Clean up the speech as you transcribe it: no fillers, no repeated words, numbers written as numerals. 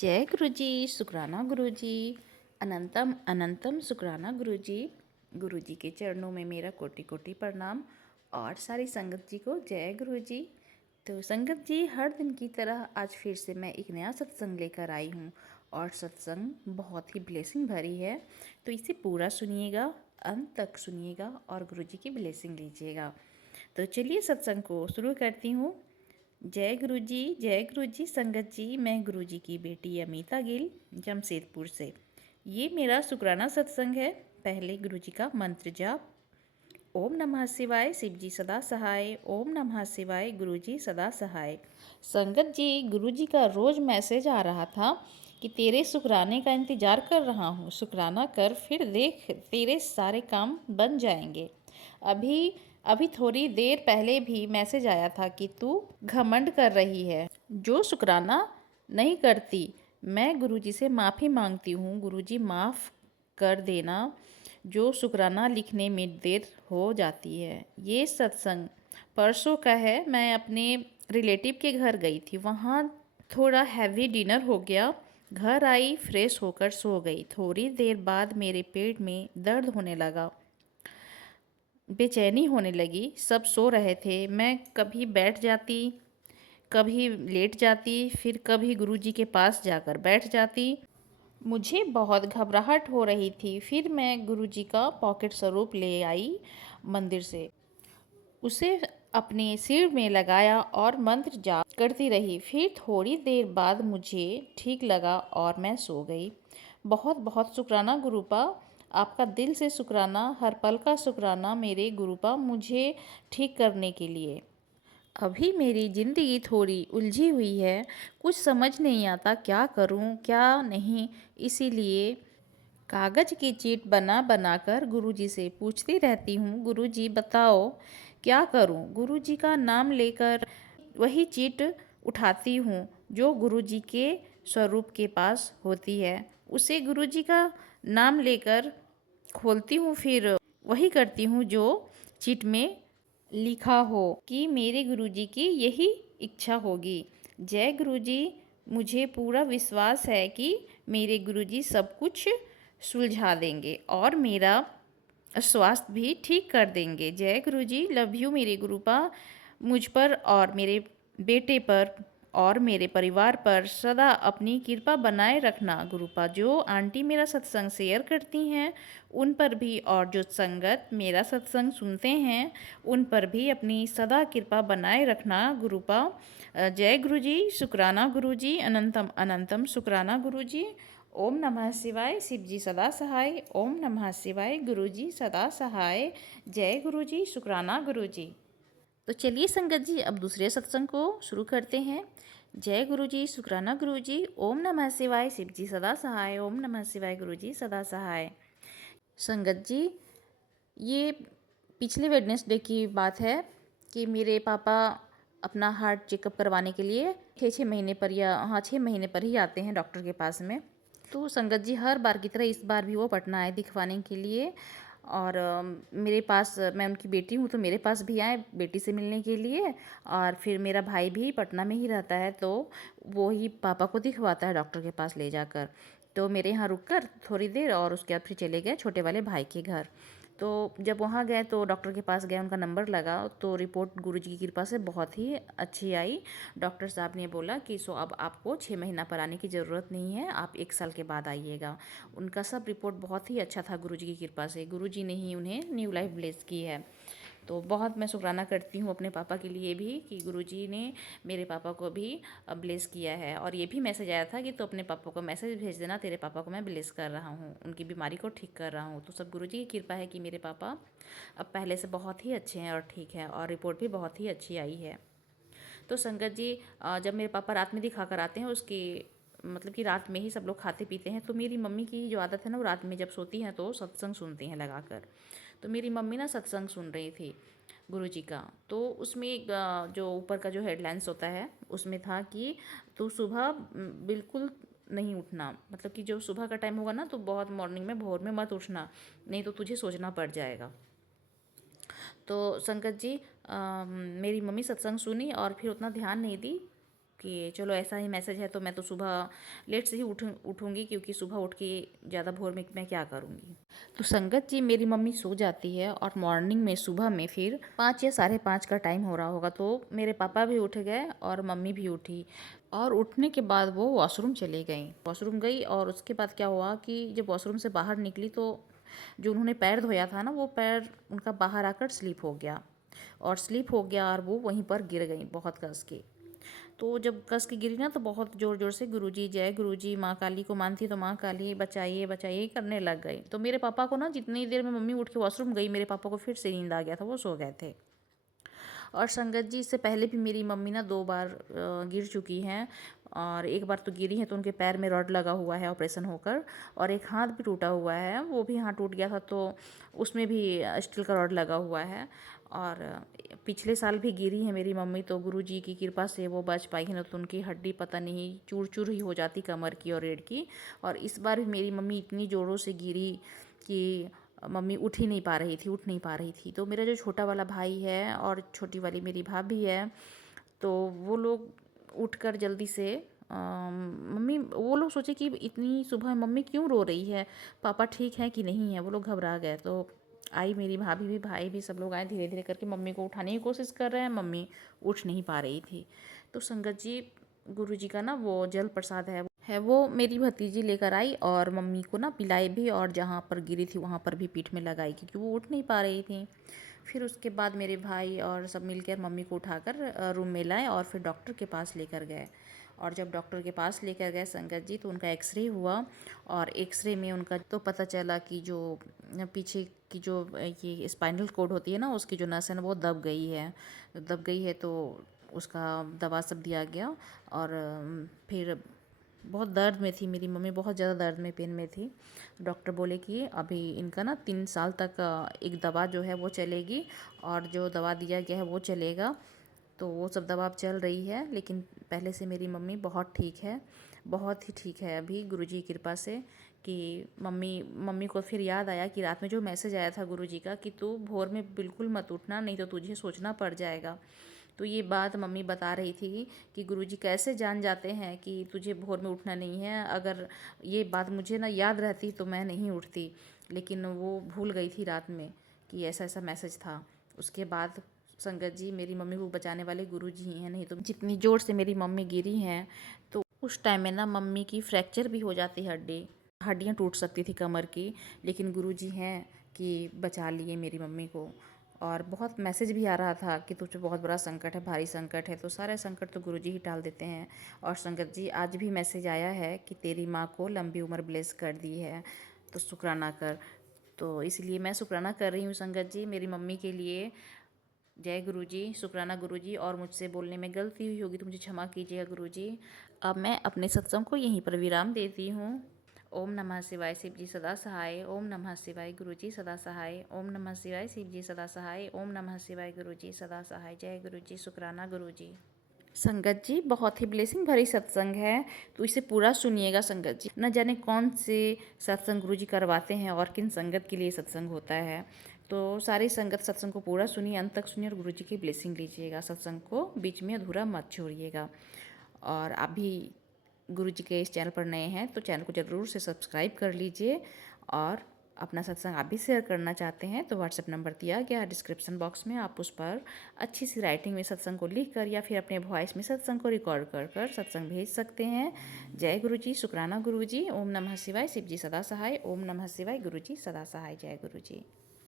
जय गुरु जी, शुक्राना गुरु जी। अनंतम अनंतम शुक्राना गुरु जी के चरणों में मेरा कोटि कोटि प्रणाम। और सारी संगत जी को जय गुरु जी। तो संगत जी, हर दिन की तरह आज फिर से मैं एक नया सत्संग लेकर आई हूँ और सत्संग बहुत ही ब्लेसिंग भरी है। तो इसे पूरा सुनिएगा, अंत तक सुनिएगा और गुरु जी की ब्लेसिंग लीजिएगा। तो चलिए सत्संग को शुरू करती हूँ। जय गुरु जी, जय गुरु जी। संगत जी, मैं गुरु जी की बेटी अमिता गिल, जमशेदपुर से। ये मेरा शुक्राना सत्संग है। पहले गुरु जी का मंत्र जाप। ओम नमः शिवाय, शिव जी सदा सहाय। ओम नमः शिवाय, गुरु जी सदा सहाय। संगत जी, गुरु जी का रोज़ मैसेज आ रहा था कि तेरे शुक्राने का इंतज़ार कर रहा हूँ, शुक्राना कर, फिर देख तेरे सारे काम बन जाएंगे। अभी अभी थोड़ी देर पहले भी मैसेज आया था कि तू घमंड कर रही है, जो शुक्राना नहीं करती। मैं गुरुजी से माफ़ी मांगती हूँ, गुरुजी माफ़ कर देना। जो शुक्राना लिखने में देर हो जाती है। ये सत्संग परसों का है। मैं अपने रिलेटिव के घर गई थी, वहाँ थोड़ा हैवी डिनर हो गया। घर आई, फ्रेश होकर सो गई। थोड़ी देर बाद मेरे पेट में दर्द होने लगा, बेचैनी होने लगी। सब सो रहे थे, मैं कभी बैठ जाती, कभी लेट जाती, फिर कभी गुरुजी के पास जाकर बैठ जाती। मुझे बहुत घबराहट हो रही थी। फिर मैं गुरुजी का पॉकेट स्वरूप ले आई मंदिर से, उसे अपने सिर में लगाया और मंत्र जाप करती रही। फिर थोड़ी देर बाद मुझे ठीक लगा और मैं सो गई। बहुत बहुत शुक्राना गुरुपा, आपका दिल से शुक्राना, हर पल का शुक्राना मेरे गुरुपा, मुझे ठीक करने के लिए। अभी मेरी ज़िंदगी थोड़ी उलझी हुई है, कुछ समझ नहीं आता क्या करूं क्या नहीं। इसीलिए कागज़ की चीट बना बना कर गुरुजी से पूछती रहती हूँ, गुरुजी बताओ क्या करूँ। गुरुजी का नाम लेकर वही चीट उठाती हूँ जो गुरुजी के स्वरूप के पास होती है, उसे गुरुजी का नाम लेकर खोलती हूँ। फिर वही करती हूँ जो चीट में लिखा हो कि मेरे गुरुजी की यही इच्छा होगी। जय गुरुजी, मुझे पूरा विश्वास है कि मेरे गुरुजी सब कुछ सुलझा देंगे और मेरा स्वास्थ्य भी ठीक कर देंगे। जय गुरुजी, लव यू मेरे गुरुपा। मुझ पर और मेरे बेटे पर और मेरे परिवार पर सदा अपनी कृपा बनाए रखना गुरुपा। जो आंटी मेरा सत्संग शेयर करती हैं उन पर भी, और जो संगत मेरा सत्संग सुनते हैं उन पर भी अपनी सदा कृपा बनाए रखना गुरुपा। जय गुरुजी, शुक्राना गुरुजी, अनंतम अनंतम शुक्राना गुरुजी। ओम नमः शिवाय, शिव जी सदा सहाय। ओम नमः शिवाय, गुरु जी सदा सहाय। जय गुरु जी, शुक्राना गुरु जी। तो चलिए संगत जी, अब दूसरे सत्संग को शुरू करते हैं। जय गुरु जी, शुक्राना गुरु जी। ओम नमः शिवाय, शिव जी सदा सहाय। ओम नमः शिवाय, गुरु जी सदा सहाय। संगत जी, ये पिछले वेडनेसडे की बात है कि मेरे पापा अपना हार्ट चेकअप करवाने के लिए 6 महीने पर, या हाँ 6 महीने पर ही आते हैं डॉक्टर के पास में। तो संगत जी, हर बार की तरह इस बार भी वो पटना आए दिखवाने के लिए। और मेरे पास, मैं उनकी बेटी हूँ तो मेरे पास भी आए बेटी से मिलने के लिए। और फिर मेरा भाई भी पटना में ही रहता है, तो वो ही पापा को दिखवाता है डॉक्टर के पास ले जाकर। तो मेरे यहाँ रुक कर थोड़ी देर और उसके बाद फिर चले गए छोटे वाले भाई के घर। तो जब वहाँ गए तो डॉक्टर के पास गए, उनका नंबर लगा तो रिपोर्ट गुरुजी की कृपा से बहुत ही अच्छी आई। डॉक्टर साहब ने बोला कि अब आपको 6 महीना पर आने की ज़रूरत नहीं है, आप 1 साल के बाद आइएगा। उनका सब रिपोर्ट बहुत ही अच्छा था गुरुजी की कृपा से। गुरुजी ने ही उन्हें न्यू लाइफ ब्लेस की है। तो बहुत मैं शुक्राना करती हूँ अपने पापा के लिए भी कि गुरुजी ने मेरे पापा को भी ब्लेस किया है। और ये भी मैसेज आया था कि तो अपने पापा को मैसेज भेज देना, तेरे पापा को मैं ब्लेस कर रहा हूँ, उनकी बीमारी को ठीक कर रहा हूँ। तो सब गुरुजी की कृपा है कि मेरे पापा अब पहले से बहुत ही अच्छे हैं और ठीक है, और रिपोर्ट भी बहुत ही अच्छी आई है। तो संगत जी, जब मेरे पापा रात में दिखा कर आते हैं, उसकी मतलब कि रात में ही सब लोग खाते पीते हैं, तो मेरी मम्मी की जो आदत है ना, वो रात में जब सोती हैं तो सत्संग सुनती हैं लगाकर। तो मेरी मम्मी ना सत्संग सुन रही थी गुरुजी का। तो उसमें जो ऊपर का जो हेडलाइंस होता है उसमें था कि तू सुबह बिल्कुल नहीं उठना, मतलब कि जो सुबह का टाइम होगा ना तो बहुत मॉर्निंग में भोर में मत उठना, नहीं तो तुझे सोचना पड़ जाएगा। तो संगत जी, मेरी मम्मी सत्संग सुनी और फिर उतना ध्यान नहीं दी। कि चलो ऐसा ही मैसेज है तो मैं तो सुबह लेट से ही उठूँगी, क्योंकि सुबह उठ के ज़्यादा भोर में मैं क्या करूँगी। तो संगत जी, मेरी मम्मी सो जाती है और मॉर्निंग में सुबह में फिर 5 या साढ़े 5 का टाइम हो रहा होगा, तो मेरे पापा भी उठ गए और मम्मी भी उठी और उठने के बाद वो वॉशरूम चली गई। वॉशरूम गई और उसके बाद क्या हुआ कि जब वॉशरूम से बाहर निकली तो जो उन्होंने पैर धोया था ना, वो पैर उनका बाहर आकर स्लिप हो गया और वो वहीं पर गिर गई बहुत कस के। तो जब कस के गिरी ना, तो बहुत ज़ोर ज़ोर से गुरुजी जय गुरुजी, माँ काली को मानती तो माँ काली बचाइए बचाइए करने लग गई। तो मेरे पापा को ना, जितनी देर में मम्मी उठ के वॉशरूम गई, मेरे पापा को फिर से नींद आ गया था, वो सो गए थे। और संगत जी, इससे पहले भी मेरी मम्मी ना 2 बार गिर चुकी हैं। और एक बार तो गिरी हैं तो उनके पैर में रॉड लगा हुआ है ऑपरेशन होकर, और एक हाथ भी टूटा हुआ है, वो भी हाथ टूट गया था तो उसमें भी स्टील का रॉड लगा हुआ है। और पिछले साल भी गिरी है मेरी मम्मी, तो गुरुजी की कृपा से वो बच पाई है, न तो उनकी हड्डी पता नहीं चूर चूर ही हो जाती कमर की और रीढ़ की। और इस बार भी मेरी मम्मी इतनी ज़ोरों से गिरी कि मम्मी उठ नहीं पा रही थी। तो मेरा जो छोटा वाला भाई है और छोटी वाली मेरी भाभी है, तो वो लोग उठकर जल्दी से मम्मी, वो लोग सोचे कि इतनी सुबह मम्मी क्यों रो रही है, पापा ठीक है कि नहीं है, वो लोग घबरा गए। तो आई मेरी भाभी भी, भाई भी, सब लोग आए धीरे धीरे करके मम्मी को उठाने की कोशिश कर रहे हैं। मम्मी उठ नहीं पा रही थी। तो संगत जी, गुरु जी का ना वो जल प्रसाद है वो मेरी भतीजी लेकर आई और मम्मी को ना पिलाई भी, और जहाँ पर गिरी थी वहाँ पर भी पीठ में लगाई, क्योंकि वो उठ नहीं पा रही थी। फिर उसके बाद मेरे भाई और सब मिलकर मम्मी को उठाकर रूम में लाए और फिर डॉक्टर के पास लेकर गए। और जब डॉक्टर के पास लेकर गए संगत जी, तो उनका एक्सरे हुआ और एक्सरे में उनका तो पता चला कि जो पीछे की जो ये स्पाइनल कोड होती है ना, उसकी जो नस है ना, वो दब गई है। तो उसका दवा सब दिया गया। और फिर बहुत दर्द में थी मेरी मम्मी, बहुत ज़्यादा दर्द में, पेन में थी। डॉक्टर बोले कि अभी इनका ना 3 साल तक एक दवा जो है वो चलेगी, और जो दवा दिया गया है वो चलेगा। तो वो सब दवा अब चल रही है, लेकिन पहले से मेरी मम्मी बहुत ठीक है, बहुत ही ठीक है अभी, गुरुजी की कृपा से। कि मम्मी को फिर याद आया कि रात में जो मैसेज आया था गुरुजी का कि तू भोर में बिल्कुल मत उठना, नहीं तो तुझे सोचना पड़ जाएगा। तो ये बात मम्मी बता रही थी कि गुरुजी कैसे जान जाते हैं कि तुझे भोर में उठना नहीं है। अगर ये बात मुझे ना याद रहती तो मैं नहीं उठती, लेकिन वो भूल गई थी रात में कि ऐसा ऐसा मैसेज था। उसके बाद संगत जी, मेरी मम्मी को बचाने वाले गुरुजी ही हैं, नहीं तो जितनी ज़ोर से मेरी मम्मी गिरी हैं, तो उस टाइम में ना मम्मी की फ्रैक्चर भी हो जाती, हड्डियाँ टूट सकती थी कमर की। लेकिन गुरुजी हैं कि बचा लिए मेरी मम्मी को। और बहुत मैसेज भी आ रहा था कि तुझे बहुत बड़ा संकट है, भारी संकट है, तो सारे संकट तो गुरुजी ही टाल देते हैं। और संगत जी, आज भी मैसेज आया है कि तेरी माँ को लंबी उम्र ब्लेस कर दी है, तो शुक्राना कर। तो इसलिए मैं शुक्राना कर रही हूँ संगत जी, मेरी मम्मी के लिए। जय गुरुजी, शुक्राना गुरुजी। और मुझसे बोलने में गलती हुई होगी तो मुझे क्षमा कीजिएगा गुरुजी। अब मैं अपने सत्संग को यहीं पर विराम देती हूँ। ओम नमः शिवाय, शिव जी सदा सहाय। ओम नमः शिवाय, गुरुजी सदा सहाय। ओम नमः शिवाय, शिव जी सदा सहाय। ओम नमः शिवाय, गुरुजी सदा सहाय। जय गुरुजी, शुक्राना गुरुजी। संगत जी, बहुत ही ब्लेसिंग भरी सत्संग है, तो इसे पूरा सुनिएगा संगत जी। न जाने कौन से सत्संग गुरुजी करवाते हैं और किन संगत के लिए सत्संग होता है। तो सारी संगत सत्संग को पूरा सुनिए, अंत तक सुनिए और गुरुजी की ब्लेसिंग लीजिएगा। सत्संग को बीच में अधूरा मत छोड़िएगा। और आप भी गुरुजी के इस चैनल पर नए हैं तो चैनल को ज़रूर से सब्सक्राइब कर लीजिए। और अपना सत्संग आप भी शेयर करना चाहते हैं तो व्हाट्सएप नंबर दिया गया है डिस्क्रिप्शन बॉक्स में, आप उस पर अच्छी सी राइटिंग में सत्संग को लिख कर या फिर अपने वॉइस में सत्संग को रिकॉर्ड कर कर सत्संग भेज सकते हैं। जय गुरुजी, शुक्राना गुरुजी। ओम नमः शिवाय, शिव जी सदा सहाय। ओम नमः शिवाय, गुरुजी सदा सहाय। जय गुरुजी।